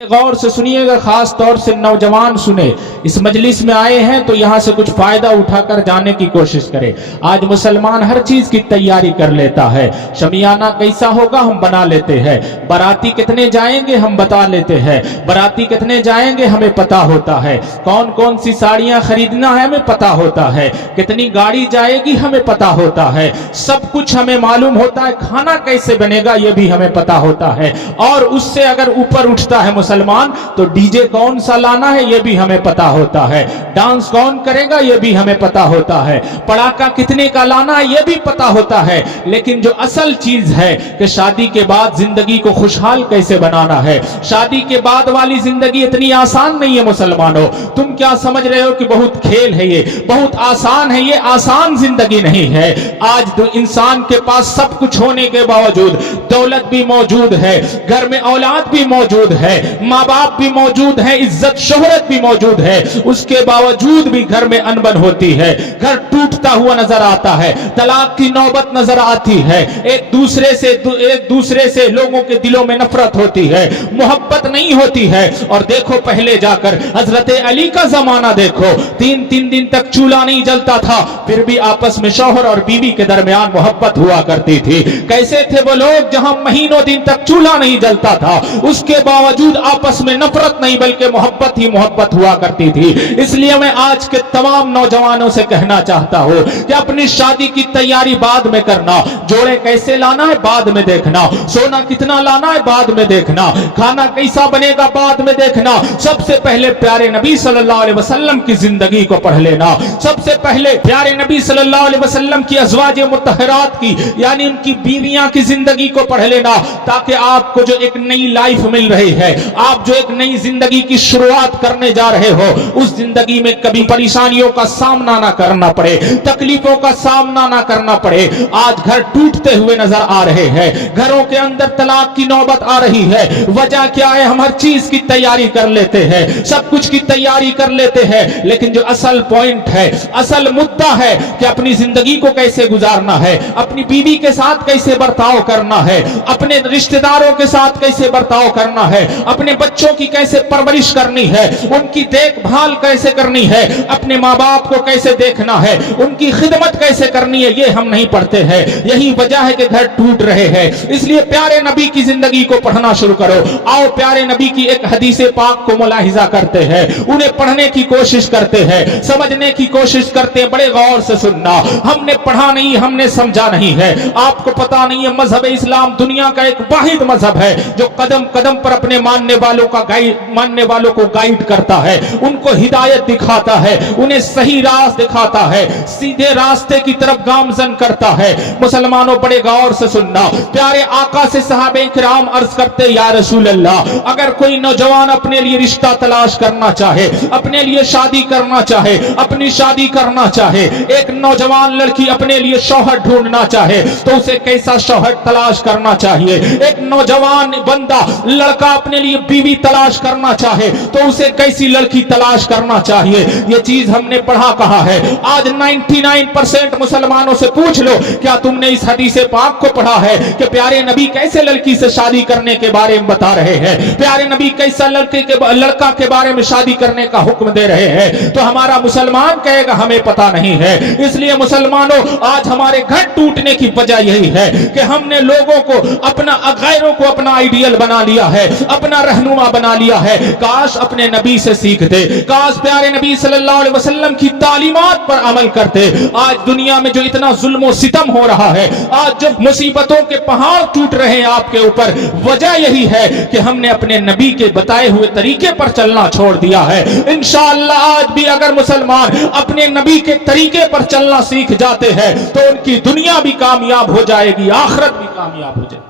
गौर से सुनिएगा, खास तौर से नौजवान सुने। इस मजलिस में आए हैं तो यहाँ से कुछ फायदा उठाकर जाने की कोशिश करें। आज मुसलमान हर चीज की तैयारी कर लेता है। शमियाना कैसा होगा हम बना लेते हैं, बाराती कितने जाएंगे हम बता लेते हैं, बाराती कितने जाएंगे हमें पता होता है, कौन कौन सी साड़ियां खरीदना है हमें पता होता है, कितनी गाड़ी जाएगी हमें पता होता है, सब कुछ हमें मालूम होता है। खाना कैसे बनेगा ये भी हमें पता होता है। और उससे अगर ऊपर उठता है मुसलमान तो डीजे कौन सा लाना है ये भी हमें पता होता है, डांस कौन करेगा ये भी हमें पता होता है, पड़ाका कितने का लाना है ये भी पता होता है। लेकिन जो असल चीज है कि शादी के बाद जिंदगी को खुशहाल कैसे बनाना है, शादी के बाद वाली जिंदगी इतनी आसान नहीं है मुसलमानों। तुम क्या समझ रहे हो कि बहुत खेल है, ये बहुत आसान है, ये आसान जिंदगी नहीं है। आज तो इंसान के पास सब कुछ होने के बावजूद, दौलत भी मौजूद है, घर में औलाद भी मौजूद है, माँ बाप भी मौजूद है, इज्जत शोहरत भी मौजूद है, उसके बावजूद भी घर में अनबन होती है, घर टूटता हुआ नजर आता है, तलाक की नौबत नजर आती है, एक दूसरे से लोगों के दिलों में नफरत होती है, मोहब्बत नहीं होती है। और देखो पहले जाकर हजरत अली का जमाना देखो, 3-3 दिन तक चूल्हा नहीं जलता था, फिर भी आपस में शौहर और बीवी के दरमियान मोहब्बत हुआ करती थी। कैसे थे वो लोग जहां महीनों दिन तक चूल्हा नहीं जलता था, उसके बावजूद आपस में नफरत नहीं बल्कि मोहब्बत ही मोहब्बत हुआ करती थी। इसलिए मैं आज के तमाम नौजवानों से कहना चाहता हूं कि अपनी शादी की तैयारी बाद में करना, जोड़े कैसे लाना है बाद में देखना, सोना कितना लाना है बाद में देखना, खाना कैसा बनेगा बाद में देखना। सबसे पहले प्यारे नबी सल्लल्लाहु अलैहि वसल्लम की जिंदगी को पढ़ लेना, सबसे पहले प्यारे नबी सल्लल्लाहु अलैहि वसल्लम की अज़वाज मुतहहरात की यानी उनकी बीवियां की जिंदगी को पढ़ लेना, ताकि आपको जो एक नई लाइफ मिल रही है, आप जो एक नई जिंदगी की शुरुआत करने जा रहे हो, उस जिंदगी में कभी परेशानियों का सामना ना करना पड़े, तकलीफों का सामना ना करना पड़े। आज घर टूटते हुए नजर आ रहे हैं, घरों के अंदर तलाक की नौबत आ रही है। वजह क्या है? हम हर चीज की तैयारी कर लेते हैं, सब कुछ की तैयारी कर लेते हैं, लेकिन जो असल पॉइंट है, असल मुद्दा है कि अपनी जिंदगी को कैसे गुजारना है, अपनी बीवी के साथ कैसे बर्ताव करना है, अपने रिश्तेदारों के साथ कैसे बर्ताव करना है, अपने बच्चों की कैसे परवरिश करनी है, उनकी देखभाल कैसे करनी है, अपने माँ बाप को कैसे देखना है, उनकी खिदमत कैसे करनी है, ये हम नहीं पढ़ते हैं। यही वजह है कि घर टूट रहे हैं। इसलिए प्यारे नबी की जिंदगी को पढ़ना शुरू करो। आओ प्यारे नबी की एक हदीस पाक को मुलाहिजा करते हैं, उन्हें पढ़ने की कोशिश करते हैं, समझने की कोशिश करते हैं। बड़े गौर से सुनना, हमने पढ़ा नहीं, हमने समझा नहीं है। आपको पता नहीं है मजहब इस्लाम दुनिया का एक वाहिद मजहब है जो कदम कदम पर अपने मानने वालों को गाइड करता है, उनको हिदायत दिखाता है, उन्हें सही राह दिखाता है, सीधे रास्ते की तरफ गामजन करता है। मुसलमानों बड़े गौर से सुनना, प्यारे आका से सहाबे किराम अर्ज करते, या रसूल अल्लाह, अगर कोई नौजवान अपने लिए रिश्ता तलाश करना चाहे, अपने लिए शादी करना चाहे, अपनी शादी करना चाहे, एक नौजवान लड़की अपने लिए शौहर ढूंढना चाहे तो उसे कैसा शौहर तलाश करना चाहिए? एक नौजवान बंदा लड़का अपने लिए बीवी तलाश करना चाहे तो उसे कैसी लड़की तलाश करना चाहिए? ये चीज हमने पढ़ा कहा है? आज 99% मुसलमानों से पूछ लो, क्या तुमने इस हदीस पाक को पढ़ा है कि प्यारे नबी कैसे लड़की से शादी करने के बारे में बता रहे हैं, प्यारे नबी कैसा लड़का के बारे में शादी करने का हुक्म दे रहे हैं? तो हमारा मुसलमान कहेगा हमें पता नहीं है। इसलिए मुसलमानों, आज हमारे घर टूटने की वजह यही है कि हमने लोगों को गैरों को अपना आइडियल बना लिया है, अपना रहनुमा बना लिया है। काश अपने नबी से सीखते, काश प्यारे नबी सल्लल्लाहु अलैहि वसल्लम की तालीमात पर अमल करते। आज दुनिया में जो इतना जुल्म सितम हो रहा है, आज जो मुसीबतों के पहाड़ टूट रहे हैं आपके ऊपर, वजह यही है कि हमने अपने नबी के बताए हुए तरीके पर चलना छोड़ दिया है। इंशाअल्लाह आज भी अगर मुसलमान अपने नबी के तरीके पर चलना सीख जाते हैं तो उनकी दुनिया भी कामयाब हो जाएगी, आखिरत भी कामयाब हो जाएगी।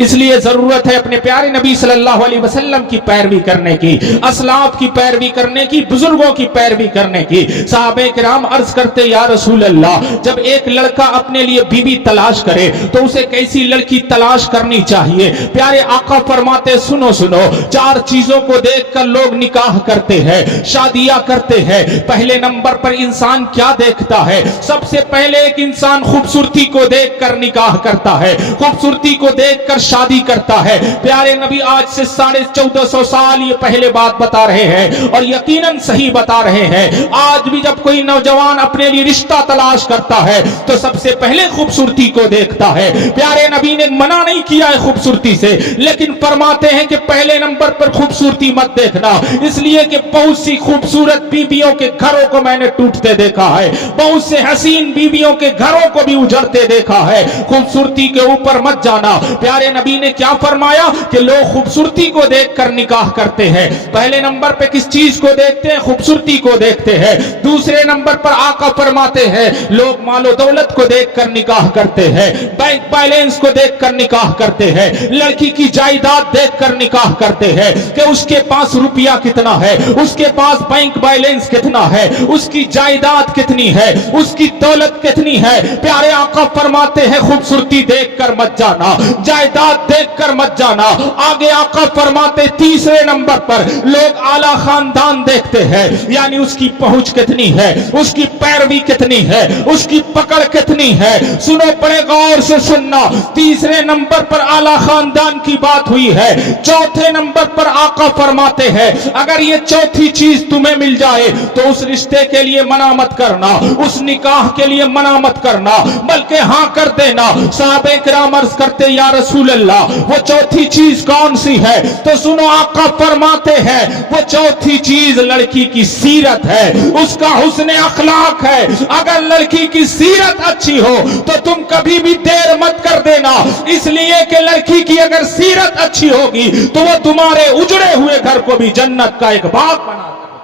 इसलिए जरूरत है अपने प्यारे नबी सल्लल्लाहु अलैहि वसल्लम की पैरवी करने की, असलाफ की पैरवी करने की, बुजुर्गों की पैरवी करने की। साहबे किराम अर्ज करते, या रसूल अल्लाह, जब एक लड़का अपने लिए बीवी तलाश करे तो उसे कैसी लड़की तलाश करनी चाहिए? प्यारे आका फरमाते, सुनो सुनो, 4 चीजों को देखकर लोग निकाह करते हैं, शादियां करते हैं। पहले नंबर पर इंसान क्या देखता है? सबसे पहले एक इंसान खूबसूरती को देखकर निकाह करता है, खूबसूरती को देखकर शादी करता है। प्यारे नबी आज से 1450 साल ये पहले बात बता रहे हैं और यकीनन सही बता रहे हैं। आज भी जब कोई नौजवान अपने लिए रिश्ता तलाश करता है तो सबसे पहले खूबसूरती को देखता है। प्यारे नबी ने मना नहीं किया है खूबसूरती से, लेकिन फरमाते हैं कि पहले नंबर पर खूबसूरती मत देखना, इसलिए कि बहुत सी खूबसूरत बीबियों के घरों को मैंने टूटते देखा है, बहुत से हसीन बीबियों के घरों को भी उजड़ते देखा है। खूबसूरती के ऊपर मत जाना। प्यारे नबी ने क्या फरमाया कि लोग खूबसूरती को देखकर निकाह करते हैं। पहले नंबर पे किस चीज को देखते हैं? खूबसूरती को देखते हैं। दूसरे नंबर पर आका फरमाते हैं लोग मालो दौलत को देखकर निकाह करते हैं, बैंक बैलेंस को देखकर निकाह करते हैं, लड़की की जायदाद देखकर निकाह करते हैं कि उसके पास रुपया कितना है, उसके पास बैंक बैलेंस कितना है, उसकी जायदाद कितनी है, उसकी दौलत कितनी है। प्यारे आका फरमाते हैं खूबसूरती देखकर मत जाना, जायदाद देखकर मत जाना। आगे आका फरमाते तीसरे नंबर पर लोग आला खानदान देखते हैं, यानी उसकी पहुंच कितनी है, उसकी पैरवी कितनी है, उसकी पकड़ कितनी है। सुनो, बड़े गौर से सुनना, तीसरे नंबर पर आला खानदान की बात हुई है। चौथे नंबर पर आका फरमाते हैं अगर ये चौथी चीज तुम्हें मिल जाए तो उस रिश्ते के लिए मना मत करना, उस निकाह के लिए मना मत करना, बल्कि हाँ कर देना। साहबे किराम अर्ज करते या रसूल अल्लाह, वो चौथी चीज कौन सी है? तो सुनो, आका फरमाते हैं वो चौथी चीज लड़की की सीरत है, उसका हुस्न अखलाक है। अगर लड़की की सीरत अच्छी हो तो तुम कभी भी देर मत कर देना, इसलिए कि लड़की की अगर सीरत अच्छी होगी तो वो तुम्हारे उजड़े हुए घर को भी जन्नत का एक बाग बना देगा।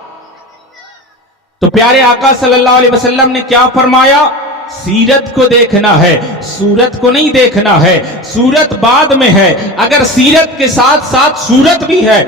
तो प्यारे आका सल्लल्लाहु अलैहि वसल्लम ने क्या फरमाया? सीरत को देखना है, सूरत को नहीं देखना है। सूरत बाद में है, अगर सीरत के साथ साथ सूरत भी है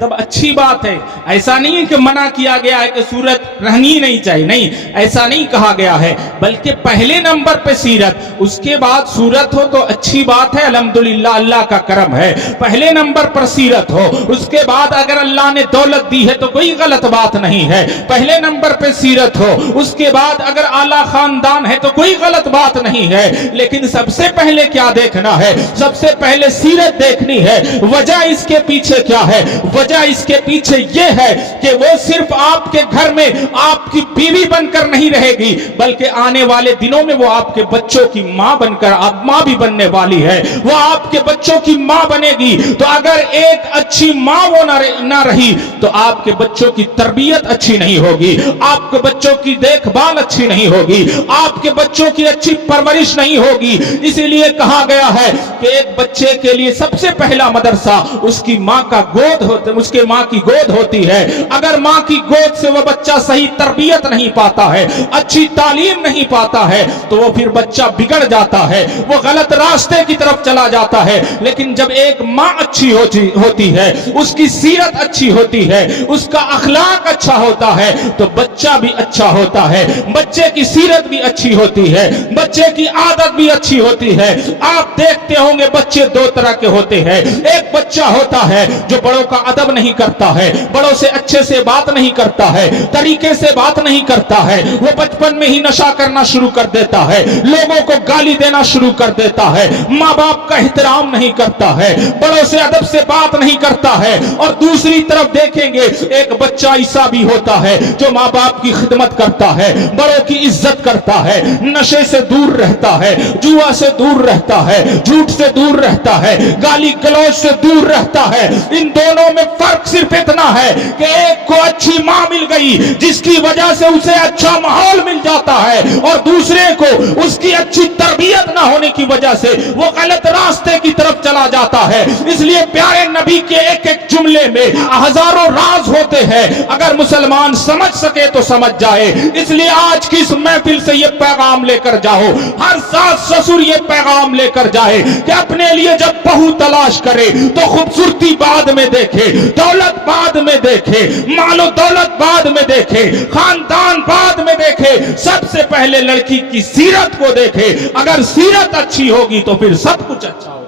तब अच्छी बात है। ऐसा नहीं है कि मना किया गया है कि सूरत रहनी नहीं चाहिए, नहीं, ऐसा नहीं कहा गया है, बल्कि पहले नंबर पे सीरत, उसके बाद सूरत हो तो अच्छी बात है, अल्हम्दुलिल्लाह, अल्लाह का करम है। पहले नंबर पर सीरत हो, उसके बाद अगर अल्लाह ने दौलत दी है तो कोई गलत बात नहीं है। पहले नंबर पे सीरत हो, उसके बाद अगर आला खानदान है तो कोई गलत बात नहीं है। लेकिन सबसे पहले क्या देखना है? सबसे पहले सीरत देखनी है। वजह इसके पीछे क्या है? वजह इसके पीछे यह है कि वो सिर्फ आपके घर में आपकी बीवी बनकर नहीं रहेगी, बल्कि आने वाले दिनों में वो आपके बच्चों की मां बनकर, आप मां भी बनने वाली है, वो आपके बच्चों की मां बनेगी। तो अगर एक अच्छी मां वो ना रही तो आपके बच्चों की तरबियत अच्छी नहीं होगी, आपके बच्चों की देखभाल अच्छी नहीं होगी, आपके बच्चों की अच्छी परवरिश नहीं होगी। इसीलिए कहा गया है कि एक बच्चे के लिए सबसे पहला मदरसा उसकी मां का गोद होता, उसके मां की गोद होती है। अगर मां की गोद से वो बच्चा सही तरबियत नहीं पाता है, अच्छी तालीम नहीं पाता है, तो वो फिर बच्चा बिगड़ जाता है, वो गलत रास्ते की तरफ चला जाता है। लेकिन जब एक मां अच्छी होती है, उसकी सीरत अच्छी होती है, उसका अखलाक अच्छा होता है, तो बच्चा भी अच्छा होता है, बच्चे की सीरत भी अच्छी होती है, बच्चे की आदत भी अच्छी होती है। आप देखते होंगे बच्चे दो तरह के होते हैं। एक बच्चा होता है जो बड़ों का अदब नहीं करता है, बड़ों से अच्छे से बात नहीं करता है, तरीके से बात नहीं करता है, वो बचपन में ही नशा करना शुरू कर देता है, लोगों को गाली देना शुरू कर देता है, माँ बाप का एहतराम नहीं करता है, बड़ों से अदब से बात नहीं करता है। और दूसरी तरफ देखेंगे एक बच्चा ऐसा भी होता है जो माँ बाप की खिदमत करता है, बड़ों की इज्जत करता है, नशे से दूर रहता है, जुआ से दूर रहता है, झूठ से दूर रहता है, गाली गलौज से दूर रहता है। इन दोनों में फर्क सिर्फ इतना है कि एक को अच्छी मां मिल गई जिसकी वजह से उसे अच्छा माहौल मिल जाता है, और दूसरे को उसकी अच्छी तरबियत ना होने की वजह से वो गलत रास्ते की तरफ चला जाता है। इसलिए प्यारे नबी के एक एक जुमले में हजारों राज होते हैं, अगर मुसलमान समझ सके तो समझ जाए। इसलिए आज की इस महफिल से ये पैगाम लेकर जाओ, हर सास ससुर ये पैगाम लेकर जाए कि अपने लिए जब बहू तलाश करे तो खूबसूरती बाद में देखे, दौलत बाद में देखे, मालो दौलत बाद में देखे, खानदान बाद में देखे, सबसे पहले लड़की की सीरत को देखे। अगर सीरत अच्छी होगी तो फिर सब कुछ अच्छा होगा।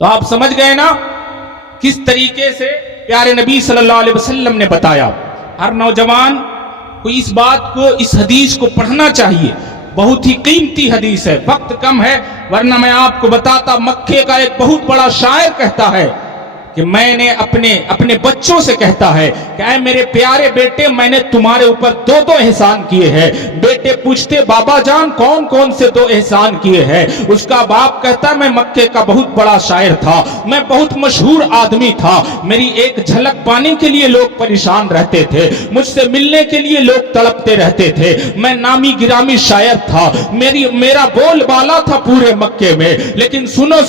तो आप समझ गए ना किस तरीके से प्यारे नबी सल्लल्लाहु अलैहि वसल्लम ने बताया। हर नौजवान को इस बात को, इस हदीस को पढ़ना चाहिए, बहुत ही कीमती हदीस है। वक्त कम है, ورنہ میں آپ کو بتاتا، مکے کا ایک بہت بڑا شاعر کہتا ہے کہ میں نے اپنے بچوں سے کہتا ہے کہ اے میرے پیارے بیٹے، میں نے تمہارے اوپر دو احسان کیے ہیں۔ بیٹے پوچھتے بابا جان کون کون سے دو احسان کیے ہیں؟ اس کا باپ کہتا میں مکے کا بہت بڑا شاعر تھا، میں بہت مشہور آدمی تھا، میری ایک جھلک پانے کے لیے لوگ پریشان رہتے تھے، مجھ سے ملنے کے لیے لوگ تڑپتے رہتے تھے، میں نامی گرامی شاعر تھا، میرا بول بالا تھا پورے مکے میں، لیکن سنو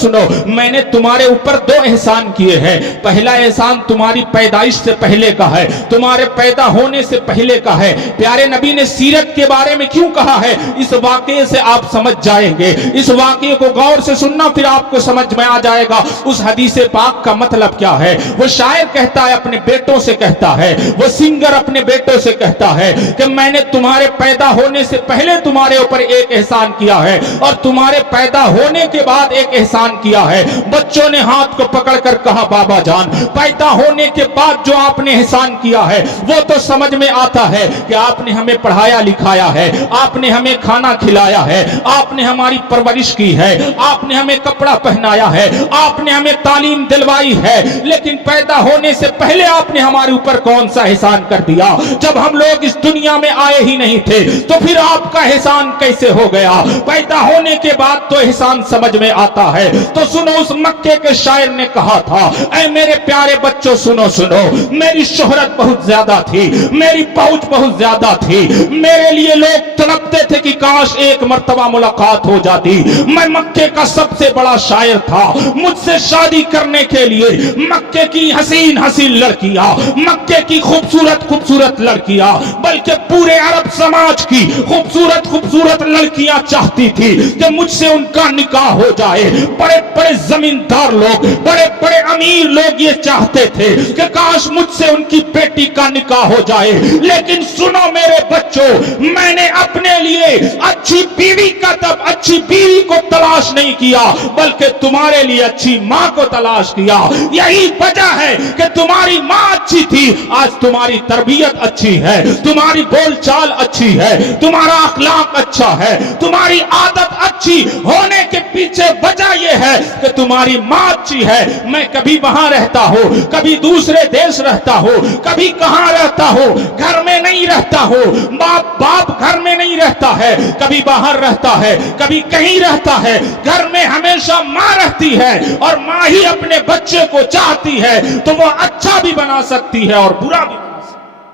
میں نے تمہارے اوپر دو احسان کیے ہیں۔ پہلا احسان تمہاری پیدائش سے پہلے کا ہے، تمہارے پیدا ہونے سے پہلے کا ہے۔ پیارے نبی نے سیرت کے بارے میں کیوں کہا ہے؟ اس واقعے سے آپ سمجھ جائیں گے، اس واقعے کو غور سے سننا، پھر آپ کو سمجھ میں آ جائے گا اس حدیث پاک کا مطلب کیا ہے۔ وہ شاعر کہتا ہے، اپنے بیٹوں سے کہتا ہے، وہ سنگر اپنے بیٹوں سے کہتا ہے کہ میں نے تمہارے پیدا ہونے سے پہلے تمہارے اوپر ایک احسان کیا ہے، اور تمہارے پیدا ہونے کے بعد ایک احسان کیا ہے۔ بچوں نے ہاتھ کو پکڑ کر کہا بابا جان، پیدا ہونے کے بعد جو آپ نے احسان کیا ہے وہ تو سمجھ میں آتا ہے کہ آپ نے ہمیں پڑھایا لکھایا ہے، آپ نے ہمیں کھانا کھلایا ہے، آپ نے ہماری پرورش کی ہے، آپ نے ہمیں کپڑا پہنایا ہے، آپ نے ہمیں تعلیم دلوائی ہے، لیکن پیدا ہونے سے پہلے آپ نے ہمارے اوپر کون سا احسان کر دیا؟ جب ہم لوگ اس دنیا میں آئے ہی نہیں تھے تو پھر آپ کا احسان کیسے ہو گیا؟ پیدا ہونے کے بعد تو احسان سمجھ میں آتا ہے۔ تو سنو، اس مکے کے شاعر نے کہا تھا، اے میرے پیارے بچوں سنو، میری شہرت بہت زیادہ تھی، میری پہنچ بہت زیادہ تھی، میرے لیے لوگ تڑپتے تھے کہ کاش ایک مرتبہ ملاقات ہو جاتی۔ میں مکے کا سب سے بڑا شاعر تھا، مجھ سے شادی کرنے کے لیے مکے کی حسین لڑکیاں، مکے کی خوبصورت لڑکیاں، بلکہ پورے عرب سماج کی خوبصورت لڑکیاں چاہتی تھی کہ مجھ سے ان کا نکاح ہو جائے۔ بڑے بڑے زمیندار لوگ، بڑے بڑے امیر لوگ یہ چاہتے تھے کہ کاش مجھ سے ان کی بیٹی کا نکاح ہو جائے۔ لیکن سنو میرے بچوں، میں نے اپنے لیے اچھی بیوی کو تلاش نہیں کیا، بلکہ تمہارے لیے اچھی ماں کو تلاش کیا۔ یہی وجہ ہے کہ تمہاری ماں اچھی تھی، آج تمہاری تربیت اچھی ہے، تمہاری بول چال اچھی ہے، تمہارا اخلاق اچھا ہے، تمہاری عادت اچھی ہونے کے پیچھے وجہ یہ ہے کہ تمہاری ماں اچھی ہے۔ میں کبھی وہاں رہتا ہوں، کبھی دوسرے دیش رہتا ہوں، کبھی کہاں رہتا ہوں، گھر میں نہیں رہتا ہوں، باپ گھر میں نہیں رہتا ہے، کبھی باہر رہتا ہے، کبھی کہیں رہتا ہے، گھر میں ہمیشہ ماں رہتی ہے، اور ماں ہی اپنے بچے کو چاہتی ہے تو وہ اچھا بھی بنا سکتی ہے اور برا بھی۔